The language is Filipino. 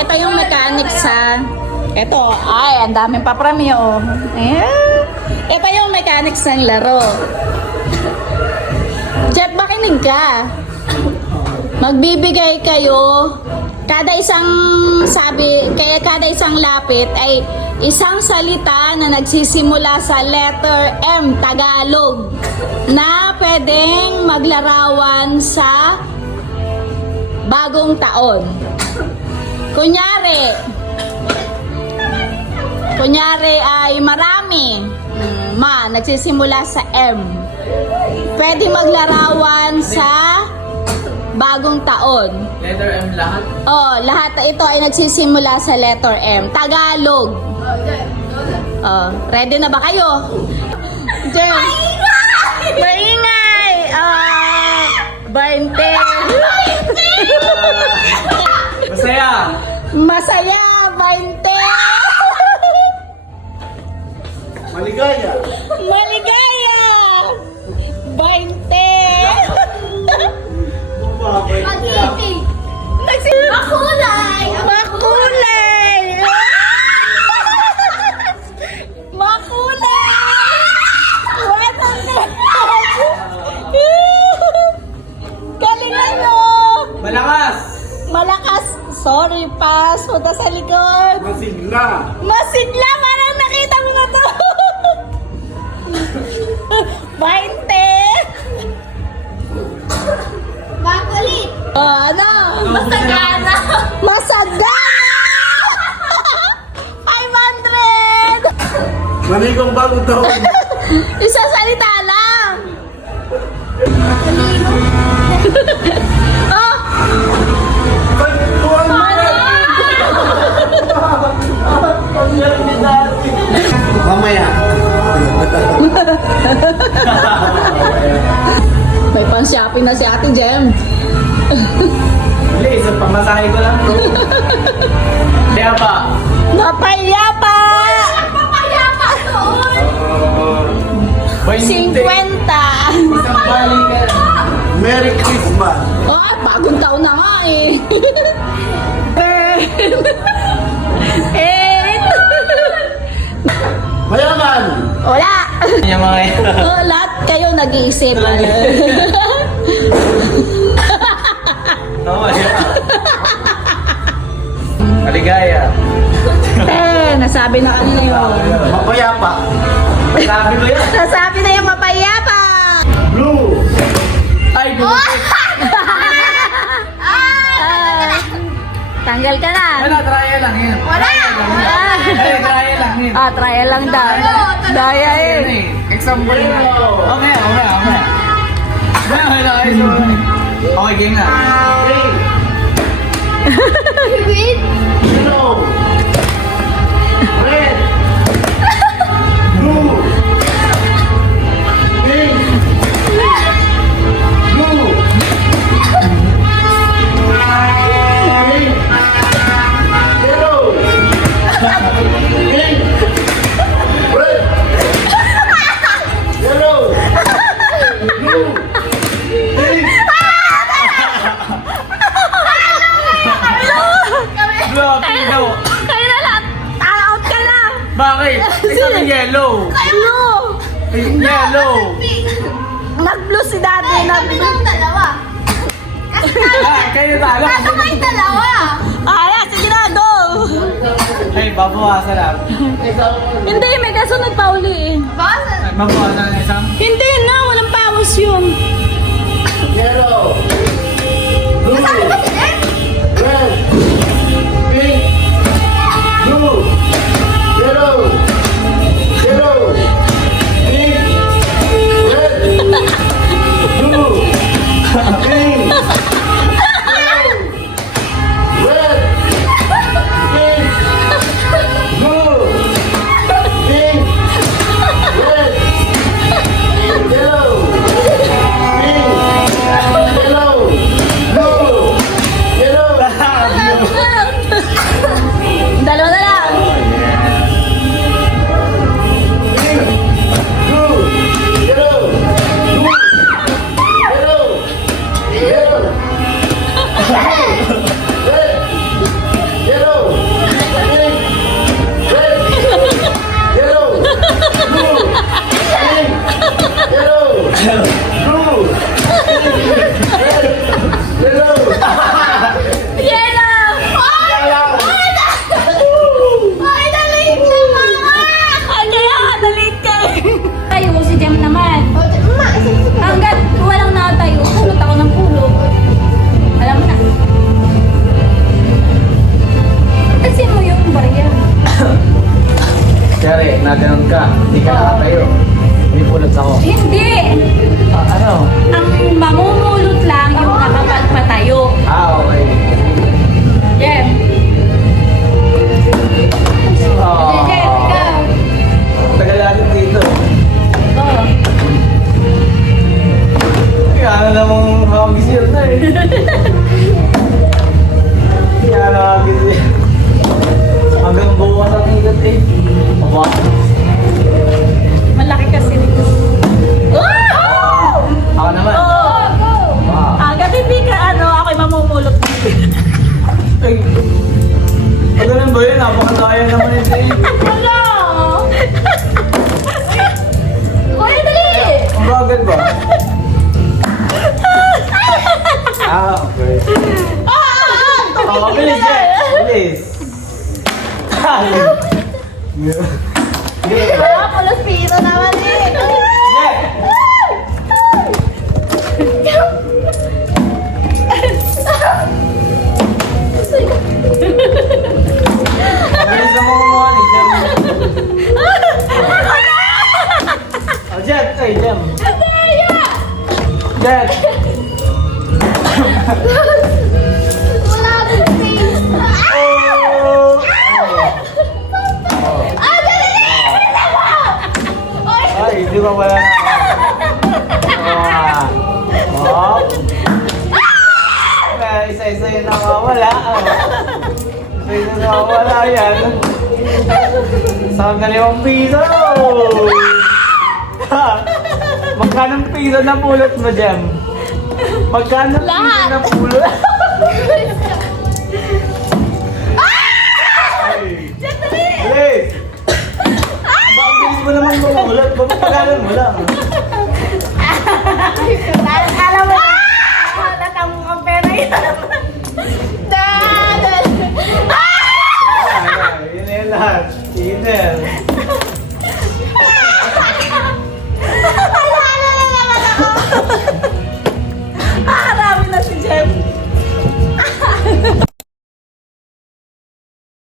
Ito yung mechanics ha. Ito, ay, ang daming papremyo. Ito yung mechanics ng laro. Jet, makinig ka. Magbibigay kayo kada isang lapit ay isang salita na nagsisimula sa letter M, Tagalog, na pwedeng maglarawan sa bagong taon. Kunyari ay marami. Nagsisimula sa M. Pwede maglarawan sa bagong taon. Letter M lahat? Lahat ito ay nagsisimula sa letter M. Tagalog. Ready na ba kayo? Maingay! 20. Masaya! Masaya! 20. Maligaya. Maligaya! 20. Magbabay. Makulay! Makulay! Makulay! Galingan mo! Malakas! Malakas! Sorry, pass. Punta sa likod. Masigla. Masigla! Parang nakita mo na to. 20. Bakulit! Ano? Masagana! Masagana! 500! Maligong bagong taon. Isa salita lang. Oh! Mamaya. May pang-shopping na si Ate Jem. Hindi, isang pamasahe ko lang to. Kaya pa? Mapayapa! Papayapa doon! 50! Isang balik ka. Merry Christmas. Oh, bagong taon na nga eh. 8! Mayaman. Wala! Yung mga Lahat kayo nag-iisip. tama siya. Maligaya. Nasabi na kanina yun. Mapayapa. Sabi mo yan. Nasabi na yung mapayapa! Blue. Ay, bumukit. Tanggal ka na. Wala, trial lang yan. Wala! Ay, trial lang yan. Trial lang daw. Daya eh. Example na. Okay. Okay, game na. Pink. Green! Yellow. Red. Blue. Pink. Blue. Pink. Yellow. Pink. Red. Yellow. Blue. Pink. Blue, pinto. Kayo na lahat. Out ka na. Bakit? Sabi yellow. Blue. Yellow. Nag-blue si daddy. Kami ng dalawa! Kasi Kayo talo. nasa may dalawa! Sige na, go. Ay, babawasan lang. Hindi, may kasunod pa uli eh. Basta! Babawasan ng isang. Hindi na, walang paus yun. Yellow. Blue. Nasaan ba sila? Red. Pink. Blue. Yellow. Yellow. Pink. Red. Blue. Pink. Yellow. Red. Pink. Blue. Pink. Red. Yellow. Pink. Yellow. Blue. Yellow. Dalawa na lang. Siyari, naganon ka. Hindi ka nakatayo. Hindi pulot ako. Hindi! Ano? Ang mamumulot lang yung nakapagpatayo. Okay. Jem. Oh. Jem, ikaw. Tagal natin dito. Oh. Kaya ano namang makagisir na eh. Kaya nakagisir. Hanggang bukas ang ikat eh. Aba. Malaki kasi nito. Oh! Ako naman. Oh! Wow. Agad hindi ka ako'y mamumulot. Ay. Pag ganun ba yun? Napakadaya naman ito eh. Hello! Uy, dali! Ang bagal ba? Okay. Oh, bilis eh. Bilis. Ah, pulos piro naman eh. Bilis na kumuha ni Jem. Oh, Jem. Ay, Jem. Jem. Wala akong face. Oh. Ah, dali! Oy! Ay, di ba wala na? Oh. Isa-isa yung nakawala. Isa-isa nakawala yan. Sa 2 piso! Magkano piso na pulot mo, Jem? Magkano piso Lahat. na pulot? Bilis! Bakit bilis mo naman mamulot? Pagpagalan mo lang. Alam mo, wala kang mga pera yun.